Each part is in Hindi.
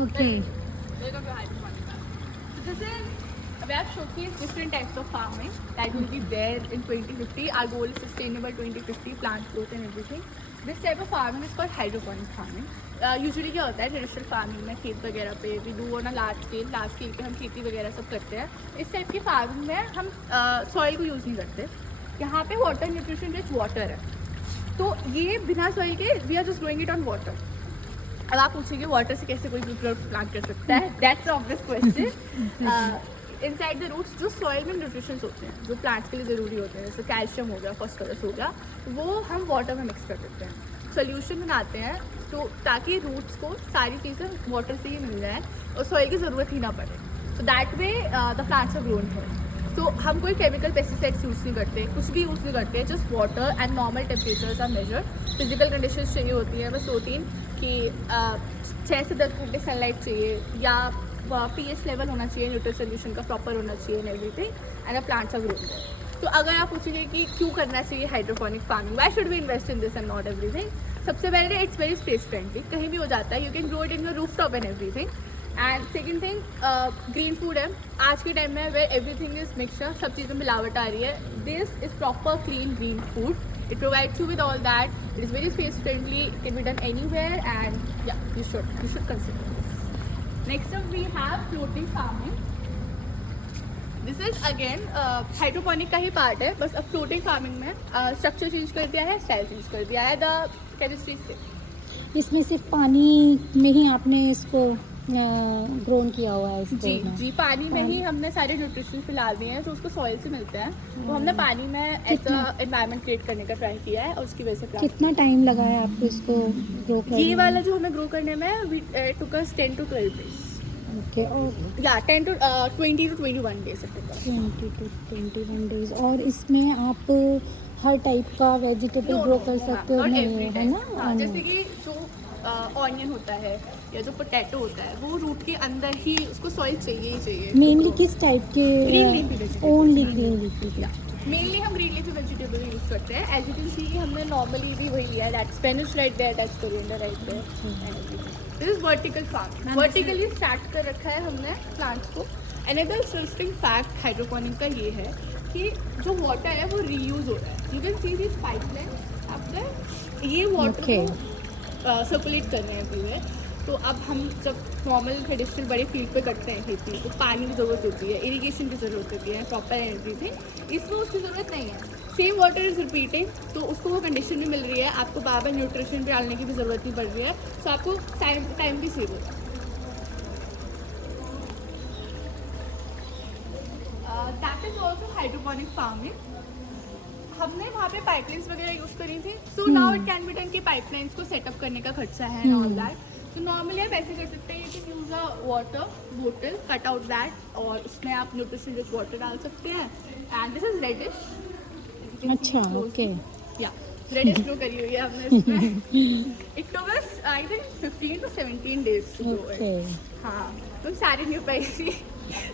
Okay. Welcome to hydroponic farming. So this is, we have showcased different types of farming that will be there in 2050. Our goal is sustainable 2050, plant growth and everything. This type of farming is called hydroponic farming. Usually क्या होता है ट्रेडिशनल फार्मिंग में खेत वगैरह पे we do on a large scale पे हम खेती वगैरह सब करते हैं. इस टाइप की फार्मिंग में हम सॉइल को यूज़ नहीं करते. यहाँ पे वाटर न्यूट्रिशन रिच वाटर है, तो ये बिना सॉइल के we are just growing it on water. अब आप पूछेंगे वाटर से कैसे कोई प्लांट कर सकता है? That's obvious question. Inside the roots जो सॉइल में न्यूट्रिशंस होते हैं जो प्लांट्स के लिए ज़रूरी होते हैं, जैसे कैल्शियम हो गया, फॉस्फोरस हो गया, वो हम वाटर में मिक्स कर देते हैं, सोल्यूशन बनाते हैं, तो ताकि रूट्स को सारी चीज़ें वाटर से ही मिल जाए और सॉइल की ज़रूरत ही ना पड़े. So that way the plants are grown है. सो हम कोई केमिकल पेस्टिसाइड्स यूज़ नहीं करते, कुछ भी यूज़ नहीं करते, just water and normal temperatures are measured. Physical conditions चाहिए होती हैं बस 2-3 कि 6 से 10 घंटे सनलाइट चाहिए, या pH लेवल होना चाहिए, न्यूट्रल सोल्यूशन का प्रॉपर होना चाहिए and everything, and the plants are growing. तो अगर आप पूछेंगे कि क्यों करना चाहिए hydroponic farming, why should we invest in this and not everything, सबसे पहले इट्स वेरी स्पेस फ्रेंडली, कहीं भी हो जाता है, you can grow it in your roof top and everything. And second thing, green food है आज के टाइम में वेयर एवरीथिंग इज मिक्सचर, सब चीज़ें मिलावट आ रही है. This is proper clean green food. It provides you with all that. It is very space friendly. It can be done anywhere, and yeah, you should consider this. Next up we have floating farming. This is again hydroponic का ही पार्ट है, बस अब floating farming में स्ट्रक्चर चेंज कर दिया है, स्टाइल चेंज कर दिया है, द केमिस्ट्री से. इसमें सिर्फ पानी में ही आपने इसको ग्रोन किया हुआ है इसको? जी, पानी में ही हमने सारे न्यूट्रिशन फिलहाल दिए हैं जो उसको सॉइल से मिलते हैं, तो हमने पानी में ऐसा एनवायरनमेंट क्रिएट करने का ट्राई किया है और उसकी वजह से. कितना टाइम लगा है आपको इसको ग्रो करने? ये वाला जो हमें ग्रो करने में took us 10 to 12 days. Okay. और या 10 to 20 to 21 days. 20 to 21 days. और इसमें आप हर टाइप का वेजिटेबल ग्रो कर सकते हो? नहीं है ना? हाँ, जैसे कि जो ऑनियन होता है या जो पोटैटो होता है वो रूट के अंदर ही उसको सॉइल चाहिए ही चाहिए. मेनली किस टाइप के? Green leafy vegetable. Only green leafy. Mainly हम ग्रीन लीफी वेजिटेबल यूज करते हैं. एज यू कैन सी हमने नॉर्मली भी वही लिया है, that's spinach right there, that's coriander right there. This is vertical farm. Vertically start कर रखा है हमने प्लांट्स को. अनदर इंटरेस्टिंग फैक्ट हाइड्रोपोनिक का ये है कि जो वाटर है वो रीयूज हो रहा है. You can see this pipeline आपने, ये वाटर को सर्कुलेट कर रहे हैं एवरीवेयर. तो अब हम जब नॉर्मल ट्रेडिशनल बड़े फील्ड पे करते हैं खेती, तो पानी की ज़रूरत होती है, इरिगेशन की ज़रूरत होती है, प्रॉपर एवरीथिंग. इसमें उसकी ज़रूरत नहीं है. सेम वाटर इज रिपीटिंग, तो उसको वो कंडीशन भी मिल रही है, आपको बार बार न्यूट्रिशन भी डालने की भी ज़रूरत नहीं पड़ रही है, सो आपको टाइम भी सेव होता है. That is also hydroponic farming. हमने वहाँ पे पाइपलाइंस वगैरह यूज़ करी थी, so now it can be done कि पाइपलाइंस को सेटअप करने का खर्चा है एंड ऑल दैट. तो नॉर्मली आप ऐसे कर सकते हैं कि यूज़ अ वाटर बोतल, कट आउट दैट, और उसमें आप न्यूट्रिशन रिच वाटर डाल सकते हैं. And this is radish. अच्छा. ओके. या रेडिश ग्रो करी हुई है हमने इसमें. It took us I think 15 to 17 days to grow it. हाँ, तो सारी नहीं हो पाई थी.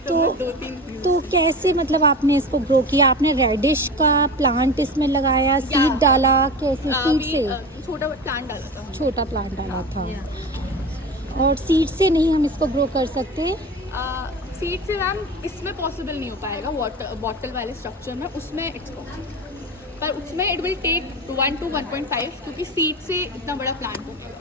तो 2-3. तो कैसे, मतलब आपने इसको ग्रो किया? आपने रेडिश का प्लांट इसमें लगाया, सीड डाला, कैसे? सीड से छोटा प्लांट डाला था. छोटा प्लांट डाला था. और सीड से नहीं हम इसको ग्रो कर सकते? सीड से मैम इसमें पॉसिबल नहीं हो पाएगा, वाटर बॉटल वाले स्ट्रक्चर में, उसमें इट्स पॉसिबल, पर उसमें इट विल टेक 1 to 1.5, क्योंकि सीड से इतना बड़ा प्लांट हो गया.